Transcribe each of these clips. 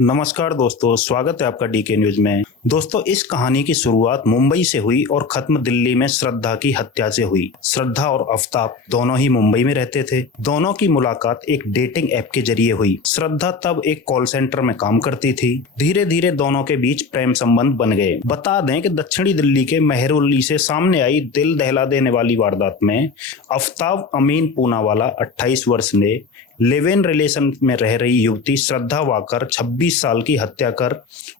नमस्कार दोस्तों, स्वागत है आपका डीके न्यूज में। दोस्तों, इस कहानी की शुरुआत मुंबई से हुई और खत्म दिल्ली में श्रद्धा की हत्या से हुई। श्रद्धा और आफताब दोनों ही मुंबई में रहते थे। दोनों की मुलाकात एक डेटिंग ऐप के जरिए हुई। श्रद्धा तब एक कॉल सेंटर में काम करती थी। धीरे धीरे दोनों के बीच प्रेम संबंध बन गए। बता दें कि दक्षिणी दिल्ली के मेहरौली से सामने आई दिल दहला देने वाली वारदात में आफताब अमीन पूनावाला 28 वर्ष ने लिव इन रिलेशन में रह रही युवती श्रद्धा वाकर 26 साल की हत्या कर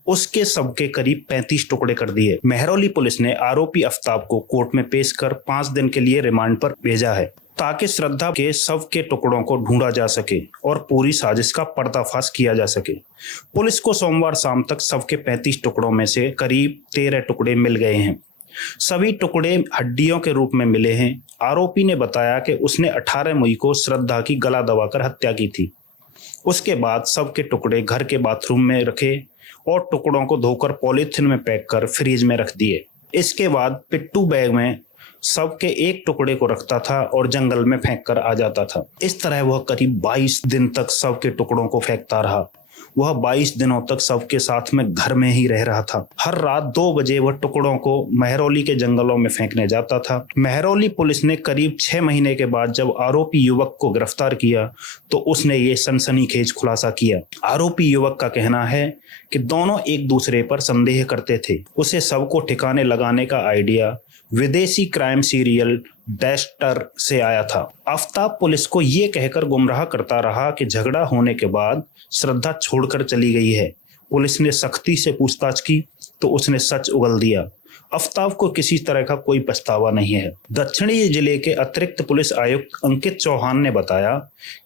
उसके शव के करीब 35 टुकड़े कर दिए। मेहरौली पुलिस ने आरोपी आफताब को कोर्ट में पेश कर 5 दिन के लिए रिमांड पर भेजा है ताकि श्रद्धा के शव के टुकड़ों को ढूंढा जा सके और पूरी साजिश का पर्दाफाश किया जा सके। पुलिस को सोमवार शाम तक शव के 35 टुकड़ों में से करीब 13 टुकड़े मिल गए हैं। सभी टुकड़े हड्डियों के रूप में मिले हैं। आरोपी ने बताया कि उसने 18 मई को श्रद्धा की गला दबाकर हत्या की थी। उसके बाद शव के टुकड़े घर के बाथरूम में रखे और टुकड़ों को धोकर पॉलीथिन में पैक कर फ्रीज में रख दिए। इसके बाद पिट्ठू बैग में शव के एक टुकड़े को रखता था और जंगल में फेंक कर आ जाता था। इस तरह वह करीब 22 दिन तक शव के टुकड़ों को फेंकता रहा। वह 22 दिनों तक शव के साथ में घर में ही रह रहा था। हर रात 2 बजे वह टुकड़ों को मेहरौली के जंगलों में फेंकने जाता था। मेहरौली पुलिस ने करीब 6 महीने के बाद जब आरोपी युवक को गिरफ्तार किया तो उसने ये सनसनीखेज खुलासा किया। आरोपी युवक का कहना है कि दोनों एक दूसरे पर संदेह करते थे। उसे शव को ठिकाने लगाने का आइडिया विदेशी क्राइम सीरियल डेस्टर से आया था। आफताब पुलिस को ये कहकर गुमराह करता रहा कि झगड़ा होने के बाद श्रद्धा छोड़कर चली गई है। पुलिस ने सख्ती से पूछताछ की तो उसने सच उगल दिया। आफताब को किसी तरह का कोई पछतावा नहीं है। दक्षिणी जिले के अतिरिक्त पुलिस आयुक्त अंकित चौहान ने बताया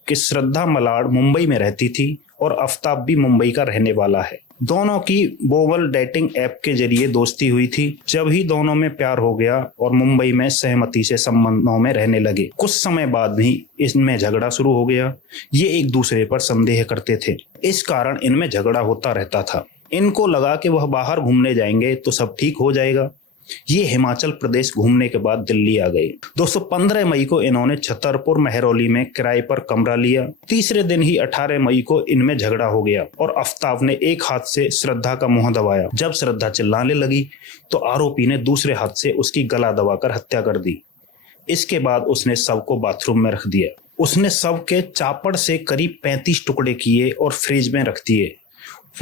कि श्रद्धा मलाड मुंबई में रहती थी और आफताब भी मुंबई का रहने वाला है। दोनों की बोवल डेटिंग ऐप के जरिए दोस्ती हुई थी। जब ही दोनों में प्यार हो गया और मुंबई में सहमति से संबंधों में रहने लगे। कुछ समय बाद भी इनमें झगड़ा शुरू हो गया। ये एक दूसरे पर संदेह करते थे। इस कारण इनमें झगड़ा होता रहता था। इनको लगा कि वह बाहर घूमने जाएंगे तो सब ठीक हो जाएगा। ये हिमाचल प्रदेश घूमने के बाद दिल्ली आ गए। दोस्तों, 15 मई को इन्होंने छतरपुर मेहरौली में किराए पर कमरा लिया। तीसरे दिन ही 18 मई को इनमें झगड़ा हो गया और आफताब ने एक हाथ से श्रद्धा का मुंह दबाया। जब श्रद्धा चिल्लाने लगी तो आरोपी ने दूसरे हाथ से उसकी गला दबाकर हत्या कर दी। इसके बाद उसने शव को बाथरूम में रख दिया। उसने शव के चापड़ से करीब 35 टुकड़े किए और फ्रिज में रख दिए।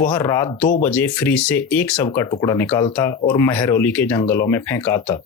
वह रात 2 बजे फ्रिज से एक शव का टुकड़ा निकालता और मेहरौली के जंगलों में फेंकाता।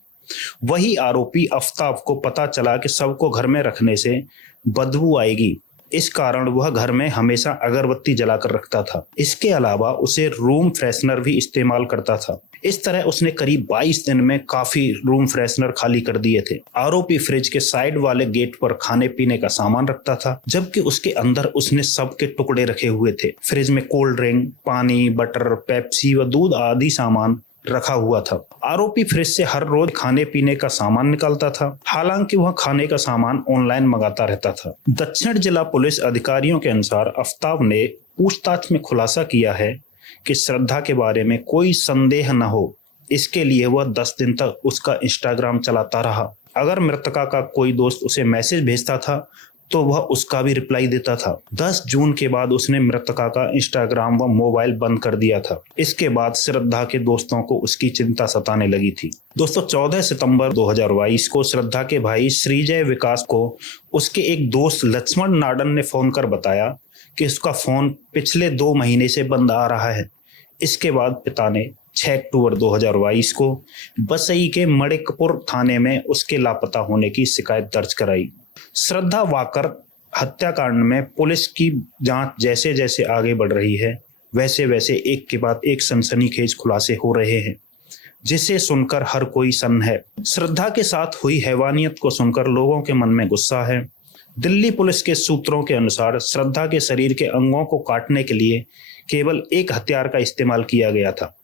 वही आरोपी आफताब को पता चला कि शव को घर में रखने से बदबू आएगी। इस कारण वह घर में हमेशा अगरबत्ती जलाकर रखता था। इसके अलावा उसे रूम फ्रेशनर भी इस्तेमाल करता था। इस तरह उसने करीब 22 दिन में काफी रूम फ्रेशनर खाली कर दिए थे। आरोपी फ्रिज के साइड वाले गेट पर खाने पीने का सामान रखता था, जबकि उसके अंदर उसने सब के टुकड़े रखे हुए थे। फ्रिज में कोल्ड ड्रिंक, पानी, बटर, पेप्सी व दूध आदि सामान रखा हुआ था। आरोपी फ्रिज से हर रोज खाने पीने का सामान निकालता था। हालांकि वह खाने का सामान ऑनलाइन मंगाता रहता था। दक्षिण जिला पुलिस अधिकारियों के अनुसार आफताब ने पूछताछ में खुलासा किया है कि श्रद्धा के बारे में कोई संदेह न हो, इसके लिए वह 10 दिन तक उसका इंस्टाग्राम चलाता रहा। अगर मृतका का कोई दोस्त उसे मैसेज भेजता था तो वह उसका भी रिप्लाई देता था। 10 जून के बाद उसने मृतका का इंस्टाग्राम व मोबाइल बंद कर दिया था। इसके बाद श्रद्धा के दोस्तों को उसकी चिंता सताने लगी थी। दोस्तों, 14 सितंबर 2022 को श्रद्धा के भाई श्रीजय विकास को उसके एक दोस्त लक्ष्मण नाडन ने फोन कर बताया कि उसका फोन पिछले 2 महीने से बंद आ रहा है। इसके बाद पिता ने 6 अक्टूबर 2022 को बसई के मणिकपुर थाने में उसके लापता होने की शिकायत दर्ज कराई। श्रद्धा वाकर हत्याकांड में पुलिस की जांच जैसे जैसे आगे बढ़ रही है, वैसे वैसे एक के बाद एक सनसनीखेज खुलासे हो रहे हैं, जिसे सुनकर हर कोई सन्न है। श्रद्धा के साथ हुई हैवानियत को सुनकर लोगों के मन में गुस्सा है। दिल्ली पुलिस के सूत्रों के अनुसार श्रद्धा के शरीर के अंगों को काटने के लिए केवल एक हथियार का इस्तेमाल किया गया था।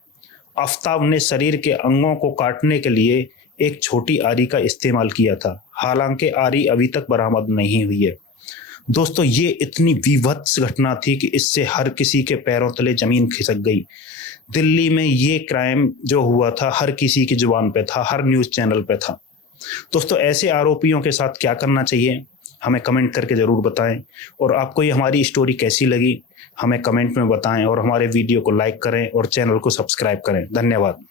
आफताब ने शरीर के अंगों को काटने के लिए एक छोटी आरी का इस्तेमाल किया था। हालांकि आरी अभी तक बरामद नहीं हुई है। दोस्तों, ये इतनी विभत्स घटना थी कि इससे हर किसी के पैरों तले जमीन खिसक गई। दिल्ली में ये क्राइम जो हुआ था हर किसी की जुबान पे था, हर न्यूज चैनल पे था। दोस्तों, ऐसे आरोपियों के साथ क्या करना चाहिए हमें कमेंट करके ज़रूर बताएं। और आपको ये हमारी स्टोरी कैसी लगी हमें कमेंट में बताएं, और हमारे वीडियो को लाइक करें और चैनल को सब्सक्राइब करें। धन्यवाद।